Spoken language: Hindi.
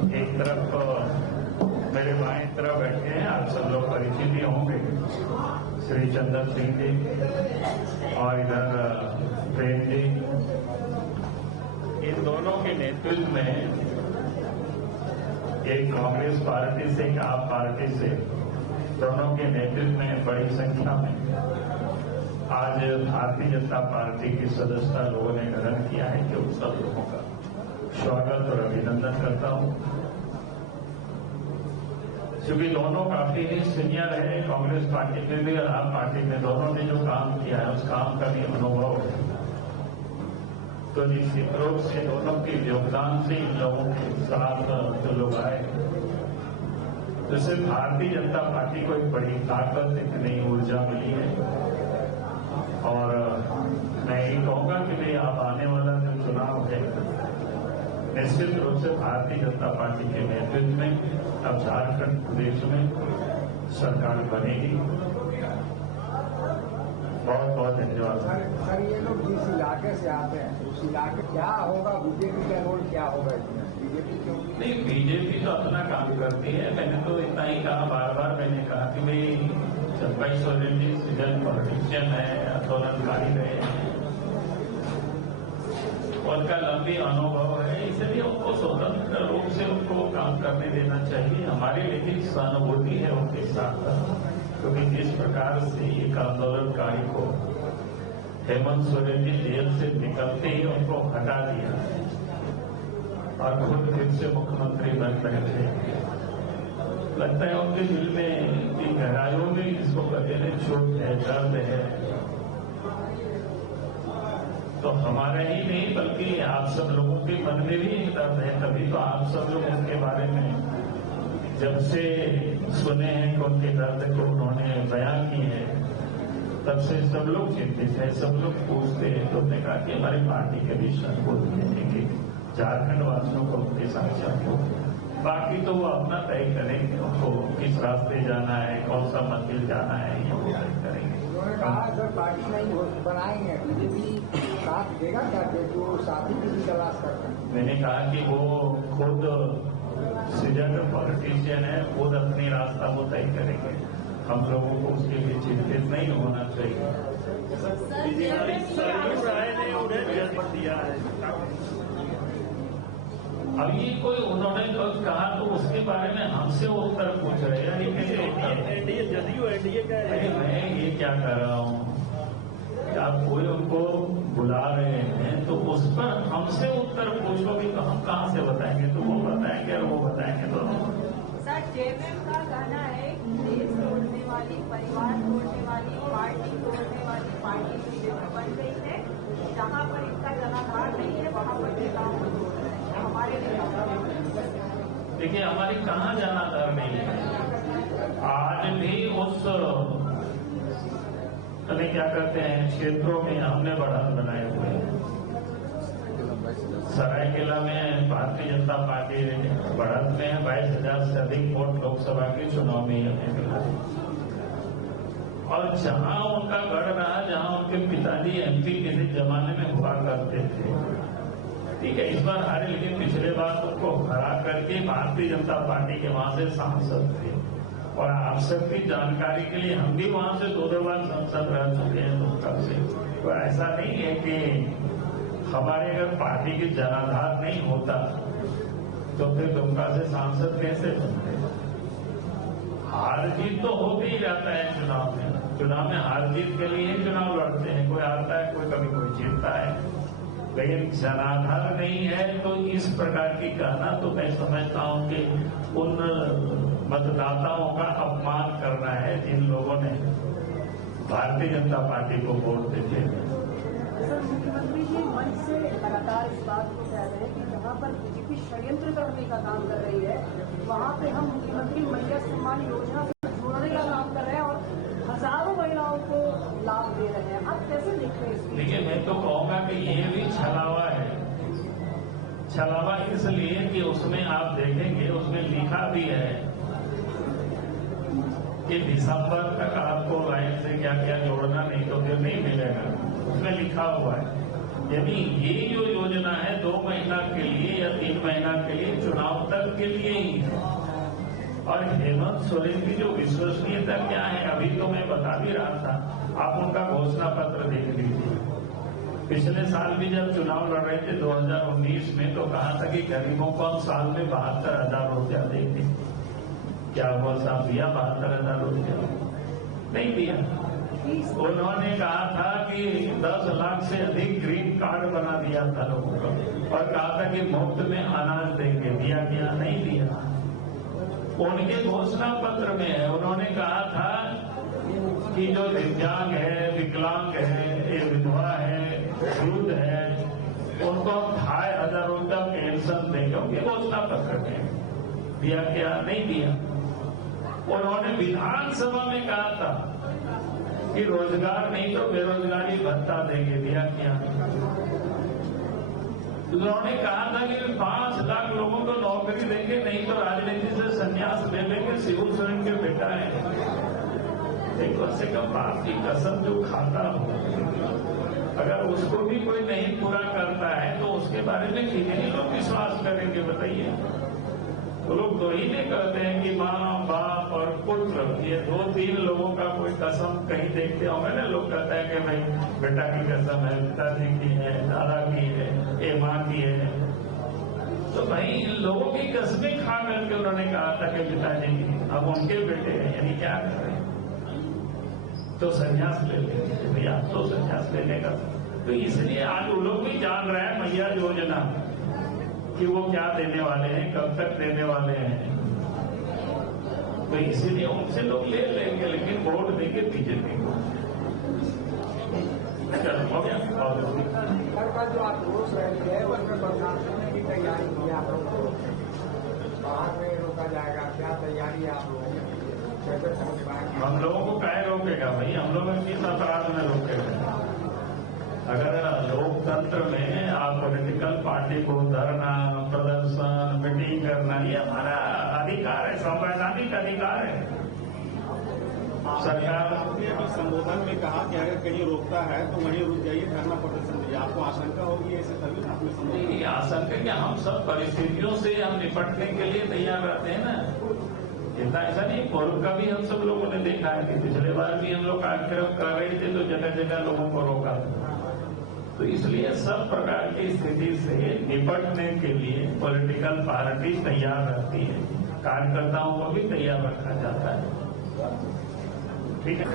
एक तरफ मेरे बाएं तरफ बैठे हैं, आप सब लोग परिचित ही होंगे, श्री चंदन सिंह जी और इधर प्रेम जी। इन दोनों के नेतृत्व में एक कांग्रेस पार्टी से एक आप पार्टी से, दोनों के नेतृत्व में बड़ी संख्या में आज भारतीय जनता पार्टी की सदस्यता लोगों ने ग्रहण किया है कि उन सब लोगों का स्वागत और अभिनंदन करता हूं। क्योंकि दोनों काफी ही सीनियर है, कांग्रेस पार्टी में भी और आप पार्टी में, दोनों ने जो काम किया है उस काम का भी अनुभव है। तो निश्चित रूप से दोनों के योगदान से इन लोगों के साथ जो लोग आए, जैसे भारतीय जनता पार्टी को एक बड़ी ताकत, एक नई ऊर्जा मिली है। और मैं यही कहूंगा कि भाई आप आने वाला जो चुनाव है, निश्चित रूप से भारतीय जनता पार्टी के नेतृत्व में अब झारखंड प्रदेश में सरकार बनेगी। बहुत बहुत धन्यवाद। सर, ये लोग जिस इलाके से आते हैं उस इलाके क्या होगा, बीजेपी का रोल क्या होगा इसमें? बीजेपी क्यों नहीं, बीजेपी तो अपना काम करती है। मैंने तो इतना ही कहा, बार बार मैंने कहा कि भाई चंपाई सोरेन जी सीजन पॉलिटिशियन है, आंदोलनकारी रहे हैं, उनका लंबी अनुभव है, इसलिए उनको स्वतंत्र रूप से उनको काम करने देना चाहिए। हमारी लेकिन सहानुभूति है उनके साथ, क्योंकि जिस प्रकार से एक आंदोलनकारी को हेमंत सोरेन जी जेल से निकलते ही उनको हटा दिया और खुद फिर से मुख्यमंत्री बन रहे थे, लगता है उनके दिल में की गहराइयों में इसको कहते चोट है, दर्द है। तो हमारे ही नहीं बल्कि आप सब लोगों के मन में भी एक दर्द है। तभी तो आप सब लोग उनके बारे में जब से सुने हैं कि उनके दर्द को उन्होंने बयान किए हैं, तब से सब लोग चिंतित है, सब लोग पूछते हैं। तो उन्होंने कहा कि हमारी पार्टी के भी संबोधित देंगे झारखंड वासियों को उनके साक्षात हो। बाकी तो वो अपना तय करेंगे, उनको किस रास्ते जाना है, कौन सा मंदिर जाना है, ये वो तय करेंगे। उन्होंने कहा सर पार्टी नहीं बनाएंगे, बीजेपी साथ देगा क्या, जो साथी की भी तलाश करते हैं? मैंने कहा कि वो खुद सीजन पॉलिटिशियन है, खुद अपनी रास्ता वो तय करेंगे। हम लोगों को उसके लिए चिंतित नहीं होना चाहिए। राय ने उन्हें जेल पर दिया है। अब ये कोई उन्होंने कहा तो उसके बारे में हमसे उत्तर पूछ रहे हैं। एनडीए जदयू एनडीए का है। मैं ये क्या कर रहा हूँ, आप कोई उनको बुला रहे हैं तो उस पर हमसे उत्तर पूछोगे तो हम कहाँ से बताएंगे? तो वो बताएंगे और वो बताएंगे दोनों। सर, जेएमएम का कहना है देश तोड़ने वाली, परिवार तोड़ने वाली, पार्टी तोड़ने वाली पार्टी बीजेपी बन गई है। जहाँ पर इसका जनाधार नहीं है वहाँ पर नेताओं को तोड़ रहे हैं हमारे नेताओं। देखिए, हमारी कहाँ जनाधार नहीं है। आज भी उस क्या करते हैं क्षेत्रों में हमने बढ़त बनाए हुए हैं। सरायकेला में भारतीय जनता पार्टी बढ़त में है, 22,000 से अधिक वोट लोकसभा के चुनाव में हमें मिला। और जहां उनका गढ़ रहा, जहां उनके पिताजी एमपी किसी जमाने में हुआ करते थे, ठीक है, इस बार हारे, लेकिन पिछले बार उनको हरा करके भारतीय जनता पार्टी के वहां से सांसद थे। और आप सबकी जानकारी के लिए हम भी वहां से 2 बार सांसद रह चुके हैं दुमका से। तो ऐसा नहीं है कि हमारे अगर पार्टी की जनाधार नहीं होता तो फिर दुमका से सांसद कैसे बनते? हार जीत तो होते ही जाता है चुनाव में। चुनाव में हार जीत के लिए चुनाव लड़ते हैं, कोई आता है, कोई कभी कोई जीतता है, लेकिन जनाधार नहीं है। तो इस प्रकार की कहना तो मैं समझता हूं कि उन मतदाताओं का अपमान करना है जिन लोगों ने भारतीय जनता पार्टी को वोट देते हैं। सर, मुख्यमंत्री जी मंच से लगातार इस बात को कह रहे हैं कि जहां पर बीजेपी षड्यंत्र करने का काम कर रही है, वहां पे हम मुख्यमंत्री महिला सम्मान योजना से जोड़ने का काम कर रहे हैं और हजारों महिलाओं को लाभ दे रहे हैं। आप कैसे देख रहे हैं? देखिए, मैं तो कहूंगा कि ये भी छलावा है। छलावा इसलिए कि उसमें आप देखेंगे, उसमें लिखा भी है कि दिसंबर तक आपको लाइन से क्या क्या जोड़ना, नहीं तो फिर नहीं मिलेगा। उसमें लिखा हुआ है। यदि ये जो योजना है 2 महीना के लिए या 3 महीना के लिए चुनाव तक मदद के लिए ही है। और हेमंत सोरेन की जो विश्वसनीयता क्या है, अभी तो मैं बता भी रहा था, आप उनका घोषणा पत्र देख लीजिए। पिछले साल भी जब चुनाव लड़ रहे थे 2019 में, तो कहा था कि गरीबों को हम साल में 72,000 रुपया देंगे। क्या हुआ साहब, दिया 72,000 रुपया? नहीं दिया। उन्होंने कहा था कि 10 लाख से अधिक ग्रीन कार्ड बना दिया था लोगों को, और कहा था कि मुफ्त में अनाज देंगे। दिया क्या? नहीं दिया। उनके घोषणा पत्र में है, उन्होंने कहा था कि जो दिव्यांग है, विकलांग है, विधवा है, वृद्ध है, उनको 2,500 रुपया पेंशन देंगे। उनके घोषणा पत्र में दिया क्या? नहीं दिया। उन्होंने विधानसभा में कहा था कि रोजगार नहीं तो बेरोजगारी भत्ता देंगे। दिया क्या? उन्होंने कहा था कि 5 लाख लोगों को नौकरी देंगे, नहीं तो राजनीति से संन्यास ले लेंगे। शिबू सोरेन के बेटा है, एक कम से कम बाप की कसम जो खाता हो, अगर उसको भी कोई नहीं पूरा करता है तो उसके बारे में कितने लोग विश्वास करेंगे बताइए? वो लोग दो ही नहीं कहते हैं कि माँ, बाप और पुत्र, ये 2-3 लोगों का कोई कसम कहीं देखते होंगे ना, लोग कहते हैं कि भाई बेटा की कसम है, पिताजी की है, दादा की है, ये माँ की है। तो भाई इन लोगों की कसमें खा करके उन्होंने कहा था कि पिताजी की, अब उनके बेटे हैं, यानी क्या कर रहे हैं? तो संन्यास ले लेंगे भैया, तो संन्यास लेने का। तो इसलिए आज वो लोग भी जान रहे हैं मैया योजना कि वो क्या देने वाले हैं, कब तक देने वाले हैं। तो इसीलिए उनसे लोग ले लेंगे, लेकिन वोट देंगे बीजेपी को। चलो हो गया। कल का जो आप रोज रहे हैं उसमें प्रशासन की तैयारी की आप लोगों को बाहर में रोका जाएगा, क्या तैयारी है आप लोगों की? कैसे पहुंच पाएंगे? हम लोगों को काहे रोकेगा भाई? हम लोग किस अपराध में रोकेगा? अगर लोकतंत्र में आप पॉलिटिकल पार्टी को धरना, प्रदर्शन, मीटिंग करना, ये हमारा अधिकार है, संवैधानिक अधिकार है। सरकार ने संबोधन में कहा कि अगर कहीं रोकता है तो वहीं रुक जाइए, धरना प्रदर्शन दीजिए। आपको आशंका होगी ऐसे तभी आपने संबोधन? नहीं, आशंका क्या, हम सब परिस्थितियों से हम निपटने के लिए तैयार रहते हैं ना। इतना ऐसा नहीं, पूर्व का भी हम सब लोगों ने देखा है कि पिछले बार भी हम लोग कार्यक्रम कर रहे थे तो जगह जगह लोगों को रोका। तो इसलिए सब प्रकार की स्थिति से निपटने के लिए पॉलिटिकल पार्टी तैयार रहती है, कार्यकर्ताओं को भी तैयार रखा जाता है। ठीक है।